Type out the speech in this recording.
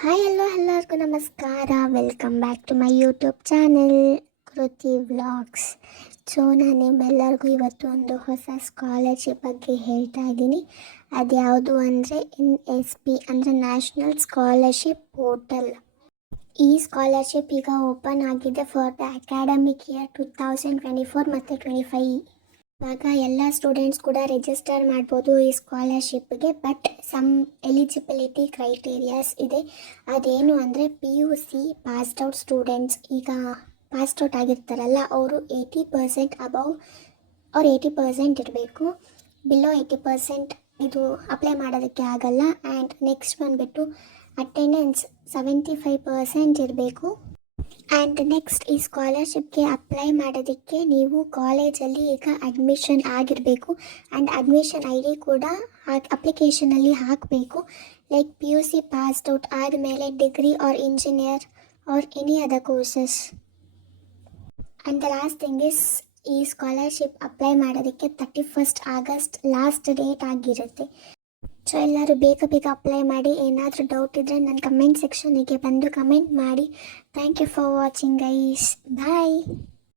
Hi ಎಲ್ಲರಿಗೂ ನಮಸ್ಕಾರ. Welcome back to my YouTube channel Kriti vlogs. ನಾನು ನಿಮ್ಮೆಲ್ಲರಿಗೂ ಇವತ್ತು ಒಂದು ಹೊಸ ಸ್ಕಾಲರ್ಶಿಪ್ ಬಗ್ಗೆ ಹೇಳ್ತಾ ಇದ್ದೀನಿ. ಅದ್ಯಾವುದು ಅಂದರೆ NSP ಅಂದರೆ ನ್ಯಾಷನಲ್ ಸ್ಕಾಲರ್ಶಿಪ್ ಪೋರ್ಟಲ್. ಈ ಸ್ಕಾಲರ್ಶಿಪ್ ಈಗ ಓಪನ್ ಆಗಿದೆ ಫಾರ್ ದ ಅಕಾಡೆಮಿಕ್ ಇಯರ್ 2024 ಮತ್ತು 25. ಇವಾಗ ಎಲ್ಲ ಸ್ಟೂಡೆಂಟ್ಸ್ ಕೂಡ ರಿಜಿಸ್ಟರ್ ಮಾಡ್ಬೋದು ಈ ಸ್ಕಾಲರ್ಶಿಪ್ಗೆ. ಬಟ್ ಸಮ್ ಎಲಿಜಿಬಿಲಿಟಿ ಕ್ರೈಟೀರಿಯಾಸ್ ಇದೆ. ಅದೇನು ಅಂದರೆ PUC ಪಾಸ್ಡ್ ಔಟ್ ಸ್ಟೂಡೆಂಟ್ಸ್, ಈಗ ಪಾಸ್ಡ್ ಔಟ್ ಆಗಿರ್ತಾರಲ್ಲ ಅವರು 80% ಅಬೌವ್ ಅವ್ರು 80% ಇರಬೇಕು. ಬಿಲೋ 80% ಇದು ಅಪ್ಲೈ ಮಾಡೋದಕ್ಕೆ ಆಗಲ್ಲ. ಆ್ಯಂಡ್ ನೆಕ್ಸ್ಟ್ ಬಂದುಬಿಟ್ಟು ಅಟೆಂಡೆನ್ಸ್ 75% ಇರಬೇಕು. ಆ್ಯಂಡ್ ನೆಕ್ಸ್ಟ್ ಈ ಸ್ಕಾಲರ್ಶಿಪ್ಗೆ ಅಪ್ಲೈ ಮಾಡೋದಕ್ಕೆ ನೀವು ಕಾಲೇಜಲ್ಲಿ ಈಗ ಅಡ್ಮಿಷನ್ ಆಗಿರಬೇಕು. ಆ್ಯಂಡ್ ಅಡ್ಮಿಷನ್ ID ಕೂಡ ಅಪ್ಲಿಕೇಶನಲ್ಲಿ ಹಾಕಬೇಕು. ಲೈಕ್ PUC ಪಾಸ್ಡ್ ಔಟ್ ಆದಮೇಲೆ degree R engineer or any other courses. And the last thing is ಈ ಸ್ಕಾಲರ್ಶಿಪ್ ಅಪ್ಲೈ ಮಾಡೋದಕ್ಕೆ 31st ಆಗಸ್ಟ್ ಲಾಸ್ಟ್ ಡೇಟ್ ಆಗಿರುತ್ತೆ. ಸೊ ಎಲ್ಲರೂ ಬೇಗ ಅಪ್ಲೈ ಮಾಡಿ. ಏನಾದರೂ ಡೌಟ್ ಇದ್ದರೆ ನನ್ನ ಕಮೆಂಟ್ ಸೆಕ್ಷನಿಗೆ ಬಂದು ಕಮೆಂಟ್ ಮಾಡಿ. Thank you for watching guys. Bye.